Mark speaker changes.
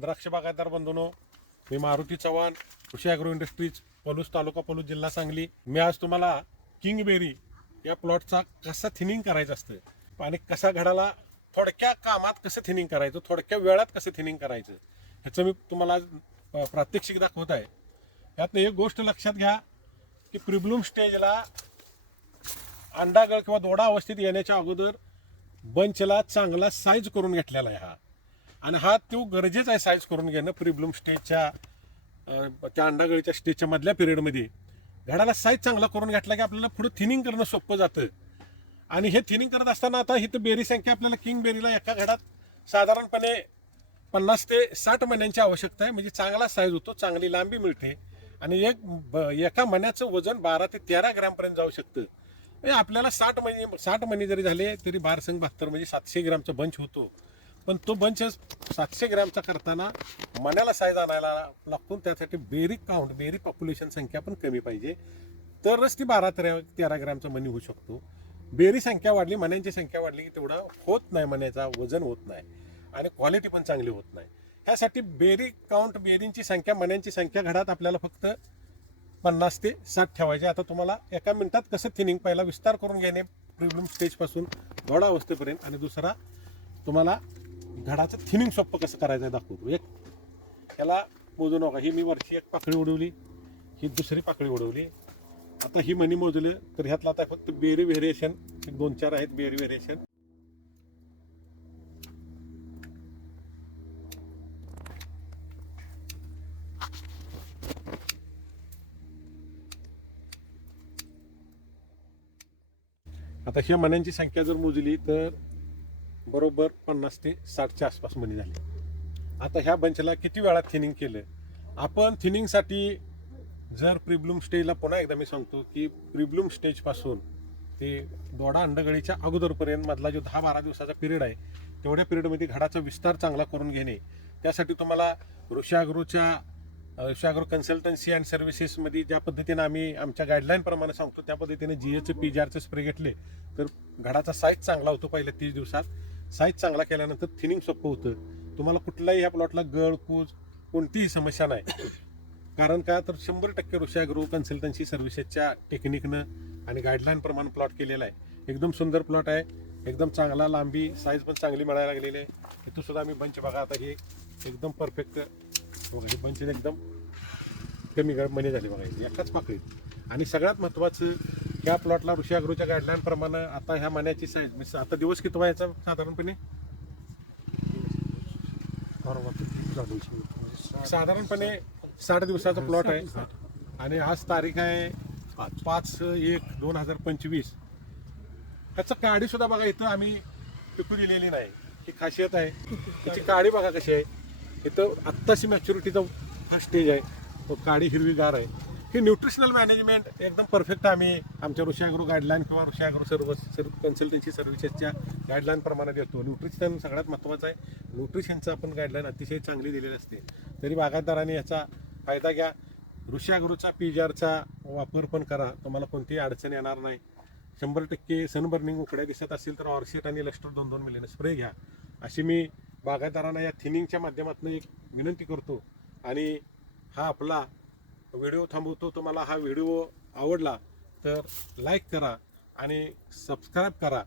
Speaker 1: द्राक्ष बागायतदार बंधूनो मी Maruti Chavan Krushi Agro Industries Palus taluka Palus जिल्हा सांगली. मी आज तुम्हाला किंगबेरी या प्लॉटचा कसा थिनिंग करायचं असतं आणि कसा घडाला थोडक्या कामात कसं थिनिंग करायचं थोडक्या वेळात कसं थिनिंग करायचं ह्याचं मी तुम्हाला प्रात्यक्षिक दाखवत आहे. यातनं एक गोष्ट लक्षात घ्या की प्रिब्लूम स्टेजला अंडागळ किंवा दोडा अवस्थेत येण्याच्या अगोदर बंचला चांगला साईज करून घेतलेला आहे हा. आणि हा तो गरजेचा आहे साईज करून घेणं. प्रिब्लूम स्टेजच्या त्या अंडागळीच्या स्टेजच्या मधल्या पिरियडमध्ये घडाला साईज चांगला करून घेतला की आपल्याला पुढे थिनिंग करणं सोपं जातं. आणि हे थिनिंग करत असताना आता इथं बेरी संख्या आपल्याला किंग बेरीला एका घडात साधारणपणे पन्नास ते साठ महिन्यांची आवश्यकता आहे. म्हणजे चांगला साईज होतो चांगली लांबी मिळते. आणि एक ब- एका महिन्याचं वजन बारा ते तेरा ग्रॅमपर्यंत जाऊ शकतं. म्हणजे आपल्याला साठ महिने साठ महिने जरी झाले तरी बारसंग संघ बहात्तर म्हणजे सातशे ग्रॅमचा बंच होतो. पण तो बंच सातशे ग्रॅमचा करताना मनाला साईज आणायला लागतो. त्यासाठी बेरी काउंट बेरी पॉप्युलेशन संख्या पण कमी पाहिजे. तरच ती बारा तेरा तेरा ग्रॅमचा मनी होऊ शकतो. बेरी संख्या वाढली मण्यांची संख्या वाढली की तेवढा होत नाही मण्याचा वजन होत नाही. आणि क्वालिटी पण चांगली होत नाही. ह्यासाठी बेरी काउंट बेरींची संख्या मण्यांची संख्या घडात आपल्याला फक्त पन्नास ते साठ ठेवायचे. आता तुम्हाला एका मिनिटात कसं थिनिंग पहिला विस्तार करून घेणे प्रिब्लम स्टेजपासून गोडा अवस्थेपर्यंत. आणि दुसरा तुम्हाला घडाचं थिनिंग सोप्पं कसं करायचं आहे दाखवतो. एक याला मोजू नका. ही मी वरची एक पाकळी उडवली ही दुसरी पाकळी उडवली. आता ही मनी मोजलं तर ह्यातला आता फक्त बेरी व्हेरिएशन दोन चार आहेत बेरी व्हेरिएशन आता ह्या मण्यांची संख्या जर मोजली तर बरोबर पन्नास ते साठच्या आसपास मणी झाली. आता ह्या बंचला किती वेळात थिनिंग केलं आपण थिनिंगसाठी जर प्रिब्लूम स्टेजला पुन्हा एकदा मी सांगतो की प्रिब्लूम स्टेजपासून ते दोडा अंडगळीच्या अगोदरपर्यंत मधला जो दहा बारा दिवसाचा पिरियड आहे तेवढ्या पिरियडमध्ये घडाचा विस्तार चांगला करून घेणे. त्यासाठी तुम्हाला ऋषाग्रोच्या ऋषाग्रो कन्सल्टन्सी अँड सर्व्हिसेसमध्ये ज्या पद्धतीने आम्ही आमच्या गाईडलाईनप्रमाणे सांगतो त्या पद्धतीने जी एचं पी जी आरचं स्प्रे घेतले तर घडाचा साईज चांगला होतो पहिल्या तीस दिवसात. साईज चांगला केल्यानंतर थिनिंग सोपं होतं. तुम्हाला कुठलाही ह्या प्लॉटला गळ कूज कोणतीही समस्या नाही. कारण का तर शंभर टक्के ऋषाग्रो कन्सल्टन्सी सर्व्हिसेसच्या टेक्निकनं आणि गाईडलाईन प्रमाणे प्लॉट केलेला आहे. एकदम सुंदर प्लॉट आहे. एकदम चांगला लांबी साईज पण चांगली मिळायला लागलेली आहे. इथं सुद्धा आम्ही बंच बघा आता ही एकदम परफेक्ट बघा हे बंच एकदम कमी ग- मने झाली बघा एकाच पाकळीत. आणि सगळ्यात महत्त्वाचं ह्या प्लॉटला ऋषाग्रोच्या गाईडलाईन गाईडलाईनप्रमाणे आता ह्या मान्याची साईज म्हणजे आता दिवस किती व्हायचा साधारणपणे? साधारणपणे साठ दिवसाचा प्लॉट आहे. आणि आज तारीख आहे पाच एक दोन हजार पंचवीस. त्याचं काडी सुद्धा बघा इथं आम्ही पिकू दिलेली नाही. ही खासियत आहे. त्याची काडी बघा कशी आहे. इथं आत्ताशी मॅच्युरिटीचा हा स्टेज आहे. तो काडी हिरवीगार आहे. हे न्यूट्रिशनल मॅनेजमेंट एकदम परफेक्ट आम्ही आमच्या ऋषी ॲग्रो गाईडलाईन किंवा ऋषी ॲग्रो सर्व सर्व कन्सल्टन्सी सर्व्हिसेसच्या गाईडलाईनप्रमाणे देतो. न्यूट्रिशन सगळ्यात महत्त्वाचं आहे. न्यूट्रिशनचं आपण गाईडलाईन अतिशय चांगली दिलेली असते. तरी बागायतदाराने याचा फायदा घ्या. ऋषी जी आरचा वापर पण करा. तुम्हाला कोणतीही अडचण येणार नाही. शंभर टक्के सनबर्निंग उकड्या दिसत असेल तर ऑर्शिट आणि लस्टर दोन दोन मिलियन स्प्रे घ्या. अशी मी बागायतदारांना या थिनिंगच्या माध्यमातून एक विनंती करतो. आणि हा आपला व्हिडिओ थांबवतो तुम्हाला हा व्हिडिओ आवडला तर लाईक करा आणि सबस्क्राईब करा.